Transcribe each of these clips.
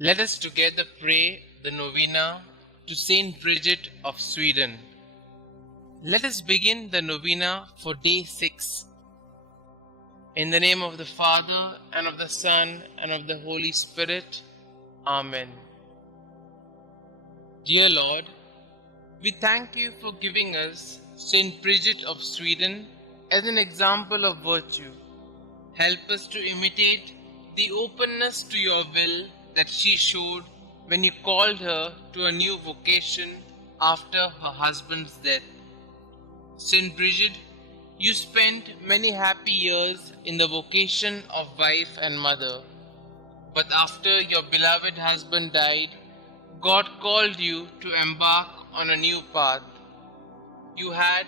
Let us together pray the Novena to St Bridget of Sweden. Let us begin the Novena for day 6. In the name of the Father, and of the Son, and of the Holy Spirit. Amen. Dear Lord, we thank you for giving us St Bridget of Sweden as an example of virtue. Help us to imitate the openness to your will that she showed when you called her to a new vocation after her husband's death. St Bridget, you spent many happy years in the vocation of wife and mother. But after your beloved husband died, God called you to embark on a new path. You had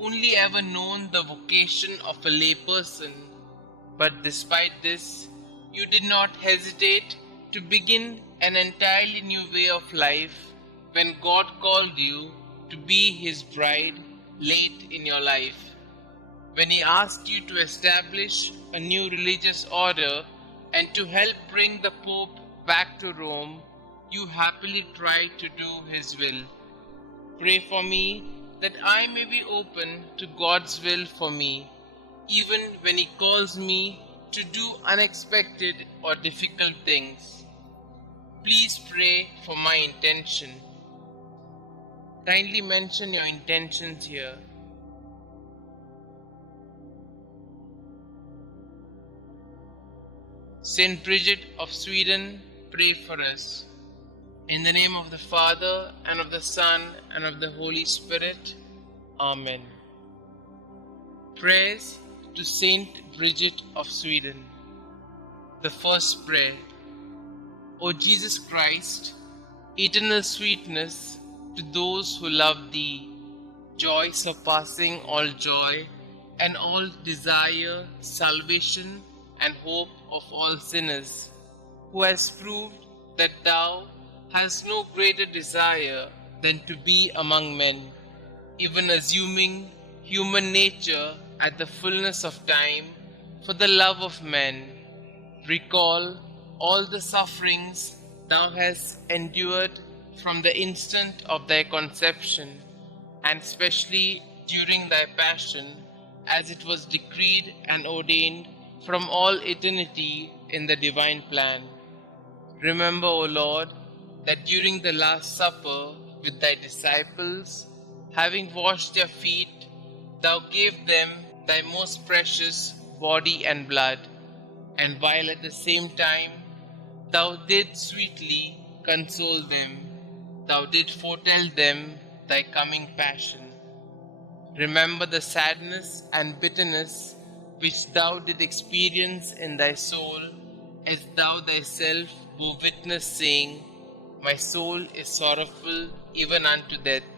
only ever known the vocation of a layperson, but despite this, you did not hesitate to begin an entirely new way of life when God called you to be His bride late in your life. When He asked you to establish a new religious order and to help bring the Pope back to Rome, you happily tried to do His will. Pray for me that I may be open to God's will for me, even when He calls me to do unexpected or difficult things. Please pray for my intention. Kindly mention your intentions here. St Bridget of Sweden, pray for us. In the name of the Father, and of the Son, and of the Holy Spirit. Amen. Prayers to St Bridget of Sweden. The first prayer. O Jesus Christ, eternal sweetness to those who love Thee, joy surpassing all joy, and all desire, salvation, and hope of all sinners, who has proved that Thou hast no greater desire than to be among men, even assuming human nature at the fullness of time for the love of men. Recall all the sufferings Thou hast endured from the instant of Thy conception, and especially during Thy passion, as it was decreed and ordained from all eternity in the divine plan. Remember, O Lord, that during the Last Supper with Thy disciples, having washed their feet, Thou gave them Thy most precious body and blood, and while at the same time Thou didst sweetly console them, Thou didst foretell them Thy coming passion. Remember the sadness and bitterness which Thou didst experience in Thy soul, as Thou Thyself bore witness, saying, My soul is sorrowful even unto death.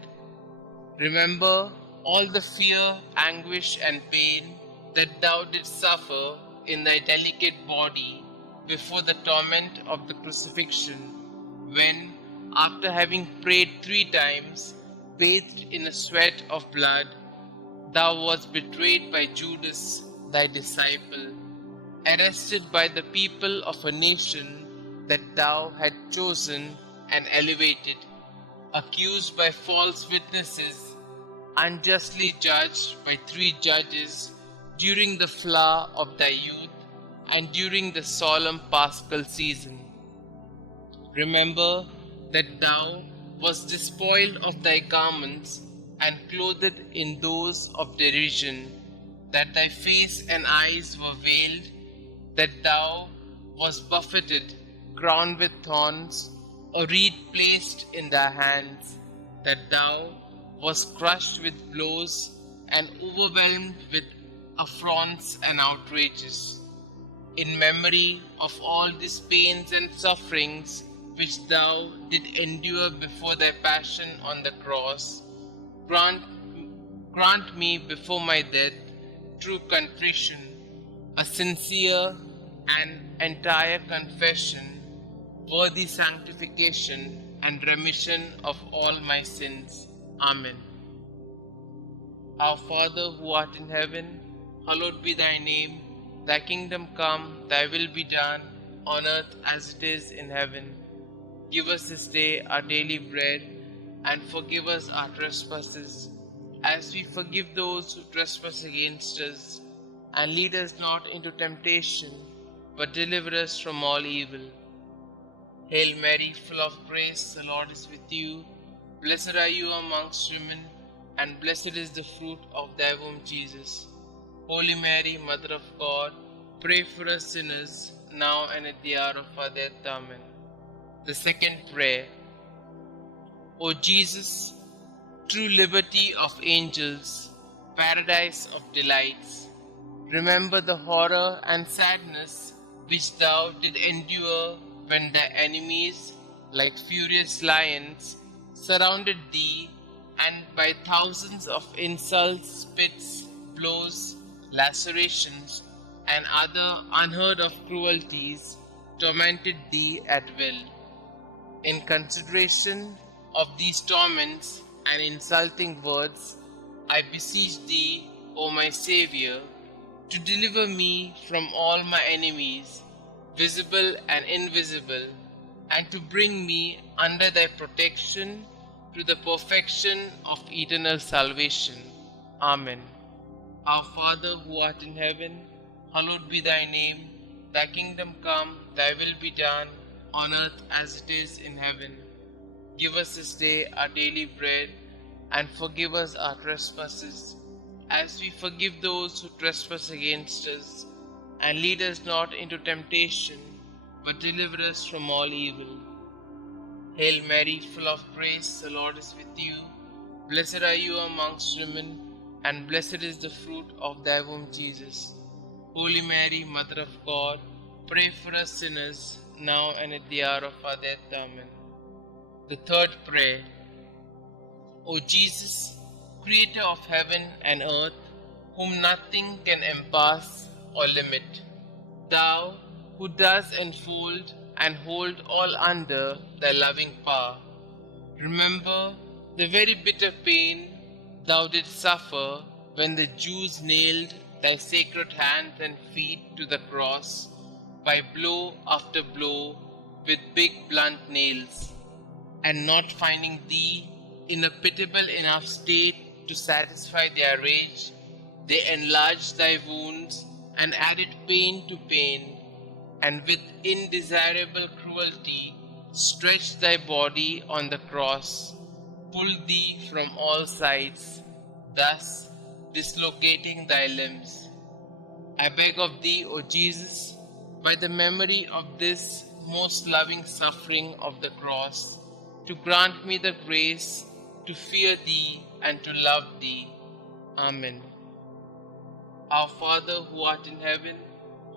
Remember all the fear, anguish, and pain that Thou didst suffer in Thy delicate body before the torment of the crucifixion, when, after having prayed 3 times, bathed in a sweat of blood, Thou wast betrayed by Judas, Thy disciple, arrested by the people of a nation that Thou had chosen and elevated, accused by false witnesses, unjustly judged by 3 judges during the flower of Thy youth and during the solemn Paschal season. Remember that Thou wast despoiled of Thy garments and clothed in those of derision, that Thy face and eyes were veiled, that Thou wast buffeted, crowned with thorns, a reed placed in Thy hands, that Thou wast crushed with blows and overwhelmed with affronts and outrages. In memory of all these pains and sufferings which Thou did endure before Thy passion on the cross, grant me before my death true contrition, a sincere and entire confession, worthy sanctification and remission of all my sins. Amen. Our Father who art in heaven, hallowed be Thy name. Thy kingdom come, Thy will be done, on earth as it is in heaven. Give us this day our daily bread, and forgive us our trespasses, as we forgive those who trespass against us. And lead us not into temptation, but deliver us from all evil. Hail Mary, full of grace, the Lord is with you. Blessed are you amongst women, and blessed is the fruit of thy womb, Jesus. Holy Mary, Mother of God, pray for us sinners, now and at the hour of our death. Amen. The second prayer. O Jesus, true liberty of angels, paradise of delights, remember the horror and sadness which thou did endure when thy enemies, like furious lions, surrounded thee, and by thousands of insults, spits, blows, lacerations, and other unheard of cruelties tormented thee at will. In consideration of these torments and insulting words, I beseech thee, O my Xavier, to deliver me from all my enemies, visible and invisible, and to bring me under thy protection to the perfection of eternal salvation. Amen. Our Father who art in heaven, hallowed be thy name. Thy kingdom come, thy will be done, on earth as it is in heaven. Give us this day our daily bread, and forgive us our trespasses, as we forgive those who trespass against us. And lead us not into temptation, but deliver us from all evil. Hail Mary, full of grace, the Lord is with you. Blessed are you amongst women, and blessed is the fruit of thy womb, Jesus. Holy Mary, Mother of God, pray for us sinners, now and at the hour of our death. Amen. The third prayer. O Jesus, Creator of heaven and earth, whom nothing can encompass or limit, thou who dost enfold and hold all under thy loving power, remember the very bitter pain thou didst suffer when the Jews nailed thy sacred hands and feet to the cross by blow after blow with big blunt nails, and not finding thee in a pitiable enough state to satisfy their rage, they enlarged thy wounds and added pain to pain, and with indesirable cruelty stretched thy body on the cross, pulled thee from all sides, thus dislocating thy limbs. I beg of thee, O Jesus, by the memory of this most loving suffering of the cross, to grant me the grace to fear thee and to love thee. Amen. Our Father who art in heaven,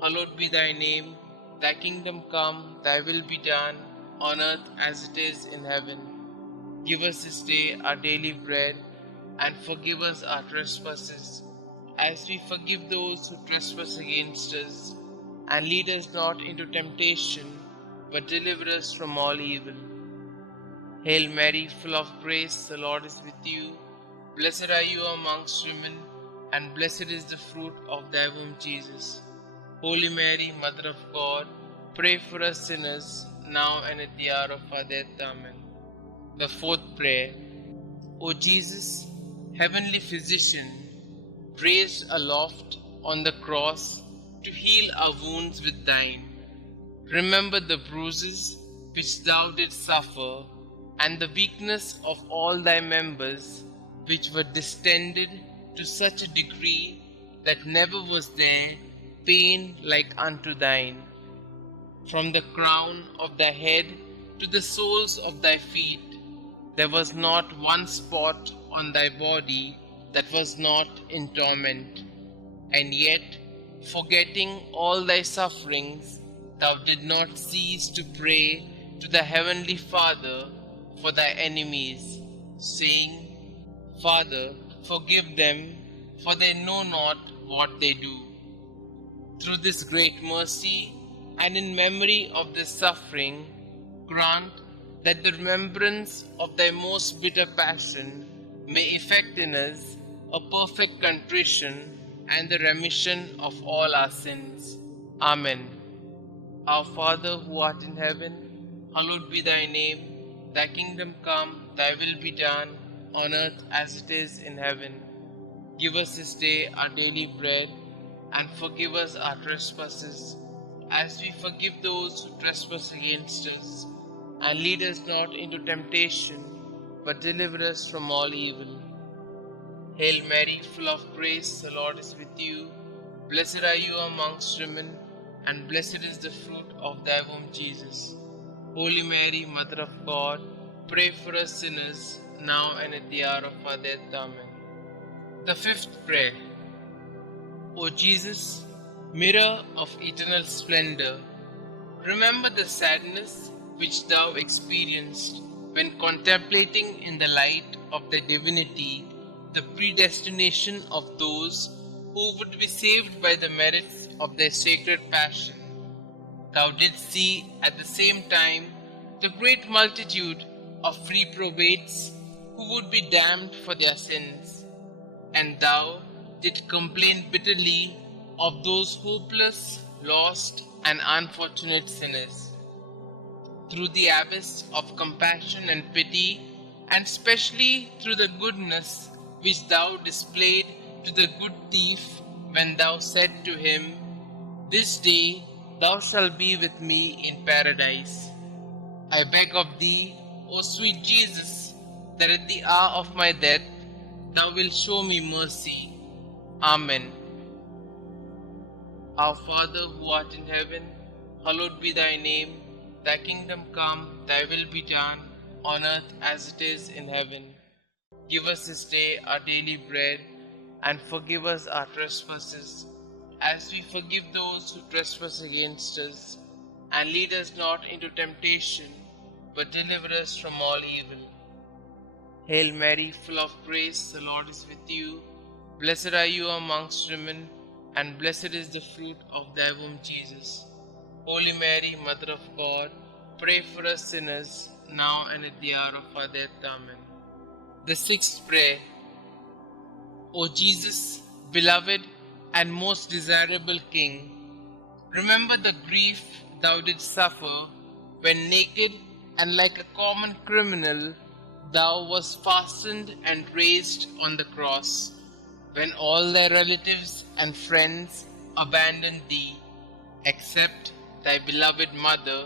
hallowed be thy name. Thy kingdom come, thy will be done, on earth as it is in heaven. Give us this day our daily bread, and forgive us our trespasses, as we forgive those who trespass against us. And lead us not into temptation, but deliver us from all evil. Hail Mary, full of grace, the Lord is with you. Blessed are you amongst women, and blessed is the fruit of thy womb, Jesus. Holy Mary, Mother of God, pray for us sinners, now and at the hour of our death. Amen. The fourth prayer. O Jesus, heavenly physician, raised aloft on the cross to heal our wounds with thine, remember the bruises which thou didst suffer, and the weakness of all thy members, which were distended to such a degree that never was there pain like unto thine. From the crown of thy head to the soles of thy feet, there was not one spot on thy body that was not in torment. And yet, forgetting all thy sufferings, thou did not cease to pray to the heavenly Father for thy enemies, saying, Father, forgive them, for they know not what they do. Through this great mercy, and in memory of this suffering, grant that the remembrance of thy most bitter passion may effect in us a perfect contrition and the remission of all our sins. Amen. Our Father who art in heaven, hallowed be thy name. Thy kingdom come, thy will be done, on earth as it is in heaven. Give us this day our daily bread, and forgive us our trespasses, as we forgive those who trespass against us. And lead us not into temptation, but deliver us from all evil. Hail Mary, full of grace, the Lord is with you. Blessed are you amongst women, and blessed is the fruit of thy womb, Jesus. Holy Mary, Mother of God, pray for us sinners, now and at the hour of our death. Amen. The fifth prayer. O Jesus, mirror of eternal splendor, remember the sadness which thou experienced when contemplating in the light of thy divinity the predestination of those who would be saved by the merits of their sacred passion. Thou didst see at the same time the great multitude of reprobates who would be damned for their sins, and thou didst complain bitterly of those hopeless, lost, and unfortunate sinners. Through the abyss of compassion and pity, and specially through the goodness which thou displayed to the good thief when thou said to him, "This day thou shalt be with me in paradise," I beg of thee, O sweet Jesus, that at the hour of my death thou wilt show me mercy. Amen. Our Father who art in heaven, hallowed be thy name. Thy kingdom come, thy will be done, on earth as it is in heaven. Give us this day our daily bread, and forgive us our trespasses, as we forgive those who trespass against us. And lead us not into temptation, but deliver us from all evil. Hail Mary, full of grace, the Lord is with you. Blessed are you amongst women, and blessed is the fruit of thy womb, Jesus. Holy Mary, Mother of God, pray for us sinners, now and at the hour of our death. Amen. The sixth prayer. O Jesus, beloved and most desirable King, remember the grief thou didst suffer when naked and like a common criminal thou wast fastened and raised on the cross, when all thy relatives and friends abandoned thee, except thy beloved mother,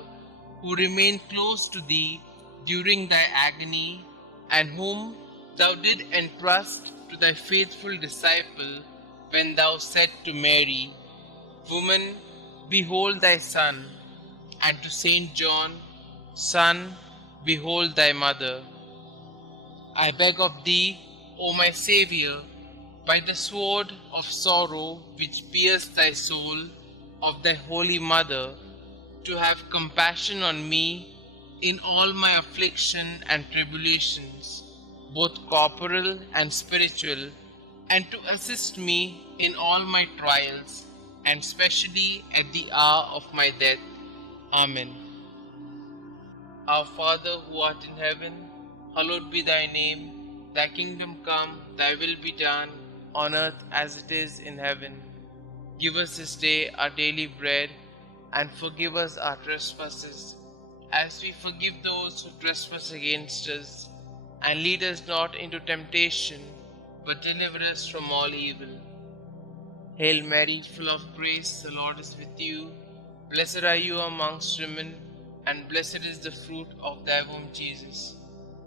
who remained close to thee during thy agony, and whom thou did entrust to thy faithful disciple when thou said to Mary, "Woman, behold thy son," and to Saint John, "Son, behold thy mother." I beg of thee, O my Xavier, by the sword of sorrow which pierced thy soul, of thy holy mother, to have compassion on me in all my affliction and tribulations, both corporal and spiritual, and to assist me in all my trials, and specially at the hour of my death. Amen. Our Father who art in heaven, hallowed be thy name. Thy kingdom come, thy will be done, on earth as it is in heaven. Give us this day our daily bread, and forgive us our trespasses, as we forgive those who trespass against us. And lead us not into temptation, but deliver us from all evil. Hail Mary, full of grace, the Lord is with you. Blessed are you amongst women, and blessed is the fruit of thy womb, Jesus.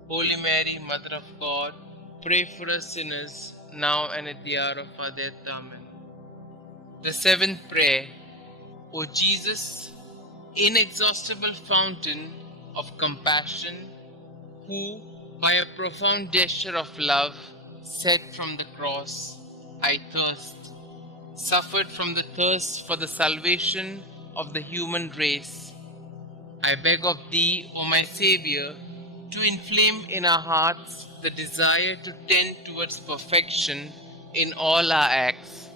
Holy Mary, Mother of God, pray for us sinners, now and at the hour of our death. Amen. The seventh prayer. O Jesus, inexhaustible fountain of compassion, who, by a profound gesture of love, said from the cross, "I thirst," suffered from the thirst for the salvation of the human race. I beg of thee, O my Xavier, to inflame in our hearts the desire to tend towards perfection in all our acts,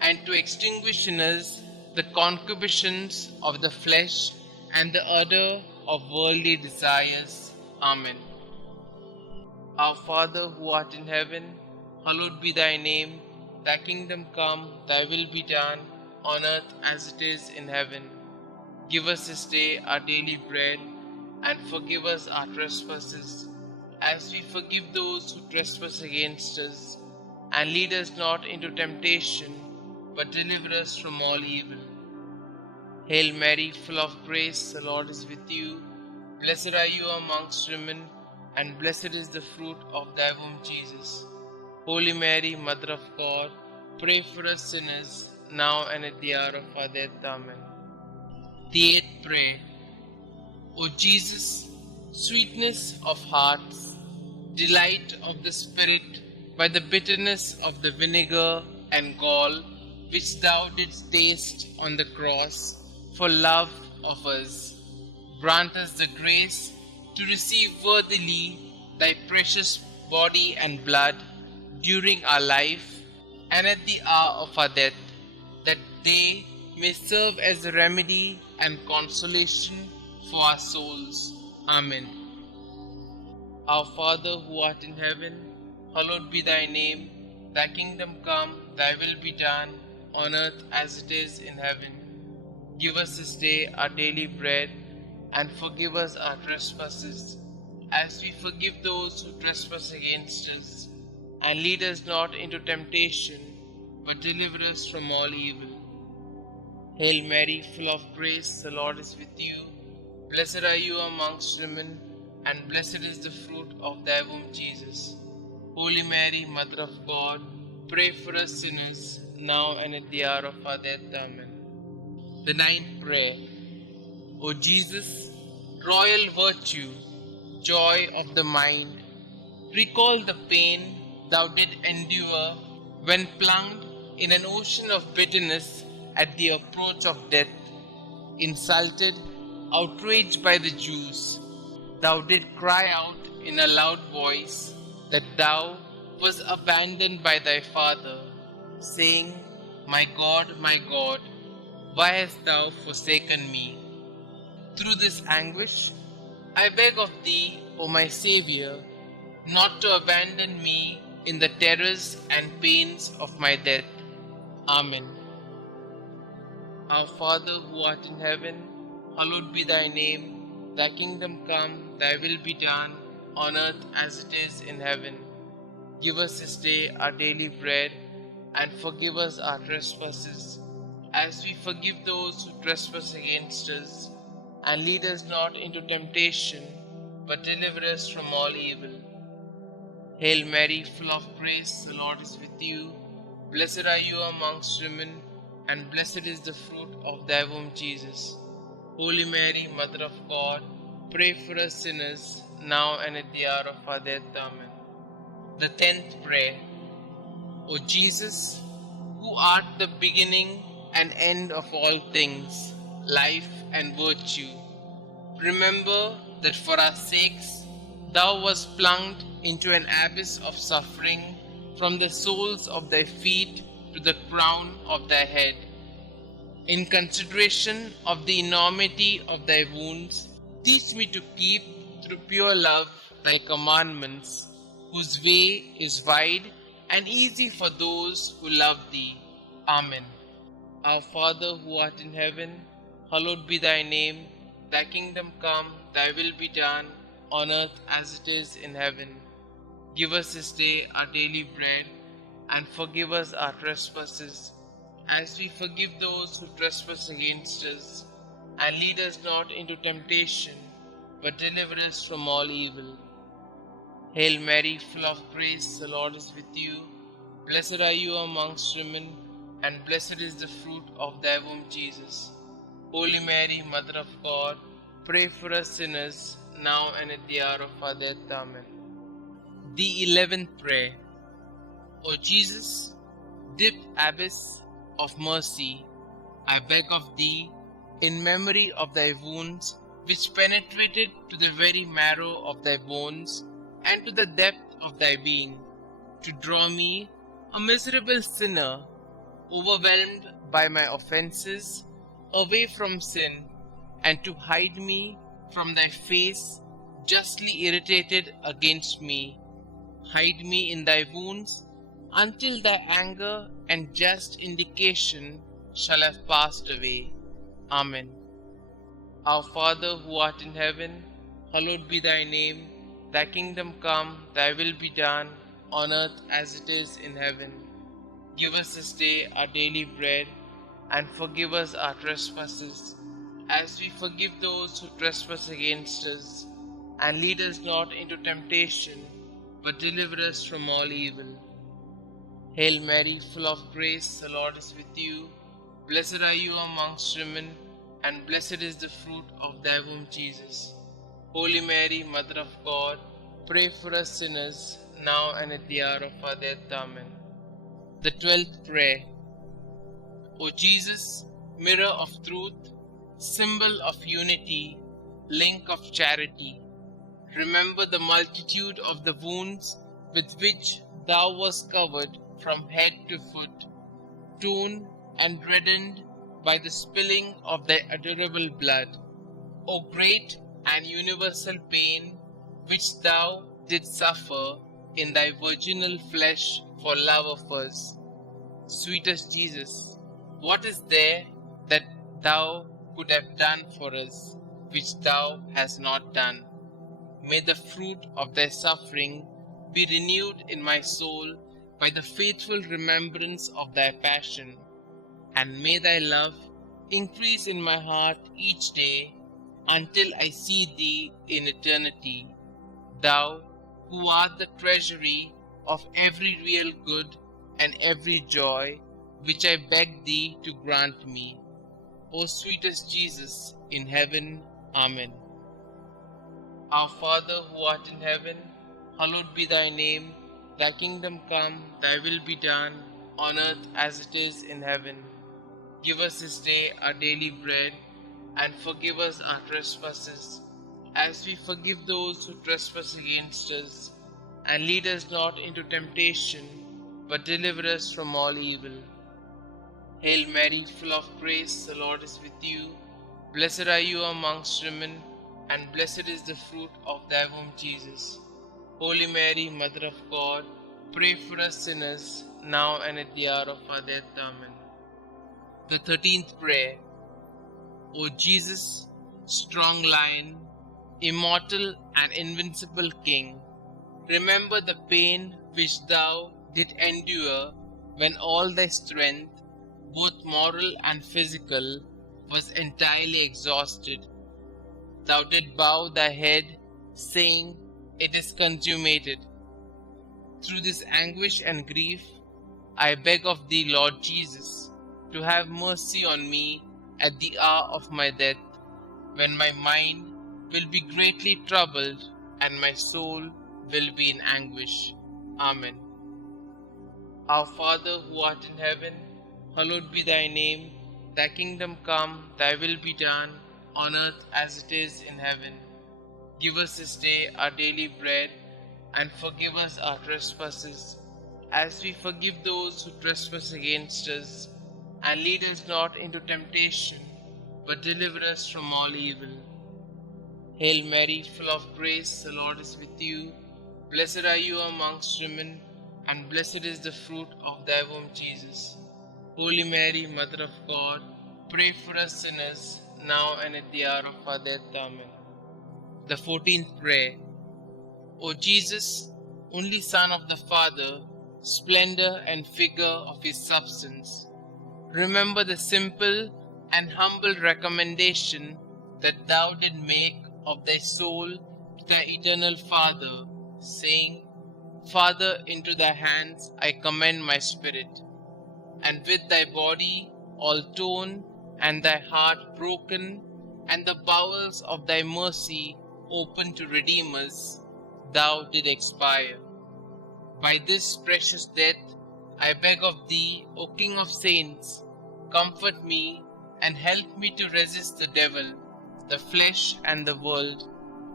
and to extinguish in us the concupiscence of the flesh and the ardor of worldly desires. Amen. Our Father who art in heaven, hallowed be thy name. Thy kingdom come, thy will be done, on earth as it is in heaven. Give us this day our daily bread, and forgive us our trespasses, as we forgive those who trespass against us. And lead us not into temptation, but deliver us from all evil. Hail Mary, full of grace, the Lord is with you. Blessed are you amongst women, and blessed is the fruit of thy womb, Jesus. Holy Mary, Mother of God, pray for us sinners, now and at the hour of our death. Amen. The eighth prayer. O Jesus, sweetness of hearts, delight of the Spirit, by the bitterness of the vinegar and gall which thou didst taste on the cross for love of us, grant us the grace to receive worthily thy precious body and blood during our life and at the hour of our death, that they may serve as a remedy and consolation for our souls. Amen. Our Father who art in heaven, hallowed be thy name. Thy kingdom come, thy will be done, on earth as it is in heaven. Give us this day our daily bread, and forgive us our trespasses, as we forgive those who trespass against us. And lead us not into temptation, but deliver us from all evil. Hail Mary, full of grace, the Lord is with you. Blessed are you amongst women, and blessed is the fruit of thy womb, Jesus. Holy Mary, Mother of God, pray for us sinners, now and at the hour of our death. Amen. The ninth prayer. O Jesus, royal virtue, joy of the mind, recall the pain thou did endure when plunged in an ocean of bitterness at the approach of death, insulted, outraged by the Jews. Thou did cry out in a loud voice that thou wast abandoned by thy Father, saying, my God, why hast thou forsaken me? Through this anguish, I beg of thee, O my Xavier, not to abandon me in the terrors and pains of my death. Amen. Our Father who art in heaven, hallowed be thy name. Thy kingdom come, thy will be done, on earth as it is in heaven. Give us this day our daily bread, and forgive us our trespasses, as we forgive those who trespass against us. And lead us not into temptation, but deliver us from all evil. Hail Mary, full of grace, the Lord is with you. Blessed are you amongst women, and blessed is the fruit of thy womb, Jesus. Holy Mary, Mother of God, pray for us sinners, now and at the hour of our death. Amen. The 10th prayer. O Jesus, who art the beginning and end of all things, life and virtue, remember that for our sakes thou wast plunged into an abyss of suffering, from the soles of thy feet to the crown of thy head. In consideration of the enormity of thy wounds, teach me to keep through pure love thy commandments, whose way is wide and easy for those who love thee. Amen. Our Father who art in heaven, hallowed be thy name. Thy kingdom come, thy will be done, on earth as it is in heaven. Give us this day our daily bread, and forgive us our trespasses, as we forgive those who trespass against us. And lead us not into temptation, but deliver us from all evil. Hail Mary, full of grace, the Lord is with you. Blessed are you amongst women, and blessed is the fruit of thy womb, Jesus. Holy Mary, Mother of God, pray for us sinners, now and at the hour of our death. Amen. The 11th prayer. O Jesus, deep abyss of mercy, I beg of thee, in memory of thy wounds, which penetrated to the very marrow of thy bones and to the depth of thy being, to draw me, a miserable sinner, overwhelmed by my offenses, away from sin, and to hide me from thy face, justly irritated against me. Hide me in thy wounds, until thy anger and just indication shall have passed away. Amen. Our Father who art in heaven, hallowed be thy name. Thy kingdom come, thy will be done, on earth as it is in heaven. Give us this day our daily bread, and forgive us our trespasses, as we forgive those who trespass against us. And lead us not into temptation, but deliver us from all evil. Hail Mary, full of grace, the Lord is with you. Blessed are you amongst women, and blessed is the fruit of thy womb, Jesus. Holy Mary, Mother of God, pray for us sinners, now and at the hour of our death. Amen. The 12th prayer. O Jesus, mirror of truth, symbol of unity, link of charity, remember the multitude of the wounds with which thou wast covered from head to foot, torn and reddened by the spilling of thy adorable blood. O great and universal pain which thou didst suffer in thy virginal flesh for love of us. Sweetest Jesus, what is there that thou could have done for us, which thou hast not done? May the fruit of thy suffering be renewed in my soul by the faithful remembrance of thy passion, and may thy love increase in my heart each day until I see thee in eternity, thou who art the treasury of every real good and every joy, which I beg thee to grant me. O sweetest Jesus in heaven. Amen. Our Father who art in heaven, hallowed be thy name. Thy kingdom come, thy will be done, on earth as it is in heaven. Give us this day our daily bread, and forgive us our trespasses, as we forgive those who trespass against us. And lead us not into temptation, but deliver us from all evil. Hail Mary, full of grace, the Lord is with you. Blessed are you amongst women, and blessed is the fruit of thy womb, Jesus. Holy Mary, Mother of God, pray for us sinners, now and at the hour of our death. Amen. The 13th prayer. O Jesus, strong Lion, immortal and invincible King, remember the pain which thou didst endure when all thy strength, both moral and physical, was entirely exhausted. Thou didst bow thy head, saying, "It is consummated." Through this anguish and grief, I beg of thee, Lord Jesus, to have mercy on me at the hour of my death, when my mind will be greatly troubled and my soul will be in anguish. Amen. Our Father who art in heaven, hallowed be thy name. Thy kingdom come, thy will be done, on earth as it is in heaven. Give us this day our daily bread, and forgive us our trespasses, as we forgive those who trespass against us. And lead us not into temptation, but deliver us from all evil. Hail Mary, full of grace, the Lord is with you. Blessed are you amongst women, and blessed is the fruit of thy womb, Jesus. Holy Mary, Mother of God, pray for us sinners, now and at the hour of our death. Amen. The 14th prayer. O Jesus, only Son of the Father, splendor and figure of his substance, remember the simple and humble recommendation that thou didst make of thy soul to thy eternal Father, saying, "Father, into thy hands I commend my spirit." And with thy body all torn, and thy heart broken, and the bowels of thy mercy open to redeem us, thou did expire. By this precious death, I beg of thee, O King of saints, comfort me and help me to resist the devil, the flesh, and the world,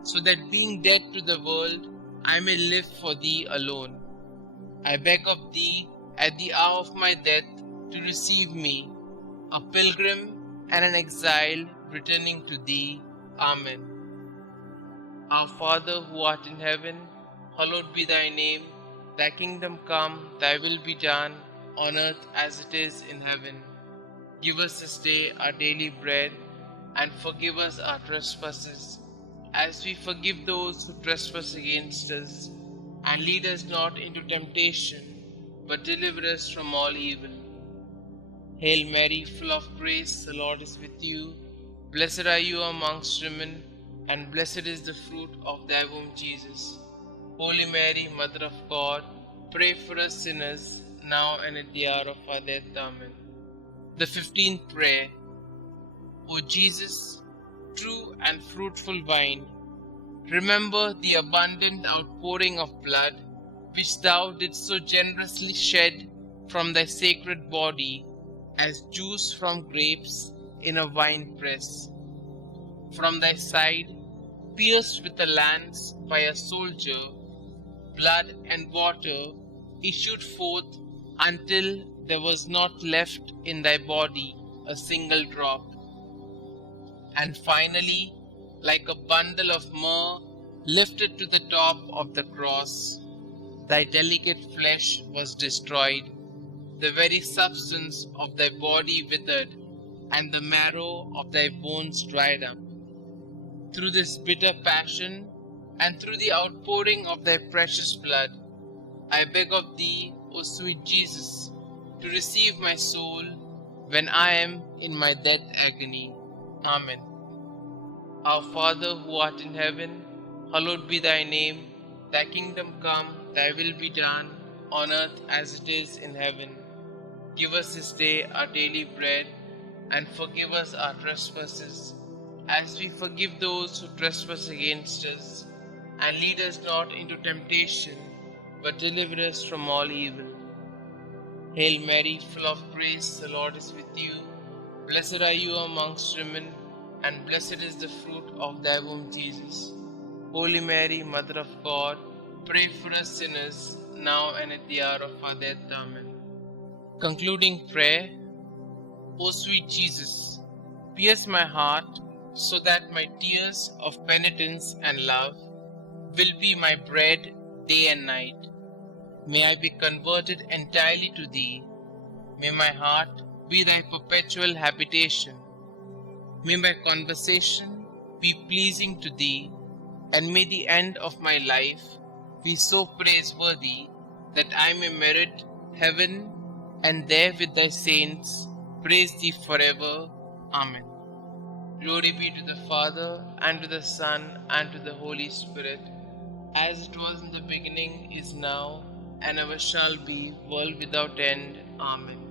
so that being dead to the world, I may live for thee alone. I beg of thee, at the hour of my death, to receive me, a pilgrim and an exile returning to thee. Amen. Our Father who art in heaven, hallowed be thy name. Thy kingdom come, thy will be done, on earth as it is in heaven. Give us this day our daily bread, and forgive us our trespasses, as we forgive those who trespass against us. And lead us not into temptation, but deliver us from all evil. Hail Mary, full of grace, the Lord is with you. Blessed are you amongst women, and blessed is the fruit of thy womb, Jesus. Holy Mary, Mother of God, pray for us sinners, now and at the hour of our death. Amen. The 15th prayer. O Jesus, true and fruitful vine, remember the abundant outpouring of blood which thou didst so generously shed from thy sacred body as juice from grapes in a wine press. From thy side, pierced with a lance by a soldier, blood and water issued forth until there was not left in thy body a single drop. And finally, like a bundle of myrrh lifted to the top of the cross, thy delicate flesh was destroyed, the very substance of thy body withered, and the marrow of thy bones dried up. Through this bitter passion, and through the outpouring of thy precious blood, I beg of thee, O sweet Jesus, to receive my soul when I am in my death agony. Amen. Our Father who art in heaven, hallowed be thy name. Thy kingdom come, thy will be done, on earth as it is in heaven. Give us this day our daily bread, and forgive us our trespasses, as we forgive those who trespass against us. And lead us not into temptation, but deliver us from all evil. Hail Mary, full of grace, the Lord is with you. Blessed are you amongst women, and blessed is the fruit of thy womb, Jesus. Holy Mary, Mother of God, pray for us sinners, now and at the hour of our death. Amen. Concluding prayer. O sweet Jesus, pierce my heart so that my tears of penitence and love will be my bread day and night. May I be converted entirely to thee. May my heart be thy perpetual habitation. May my conversation be pleasing to thee, and may the end of my life be so praiseworthy that I may merit heaven, and there with thy saints praise thee forever. Amen. Glory be to the Father, and to the Son, and to the Holy Spirit, as it was in the beginning, is now, and ever shall be, world without end. Amen.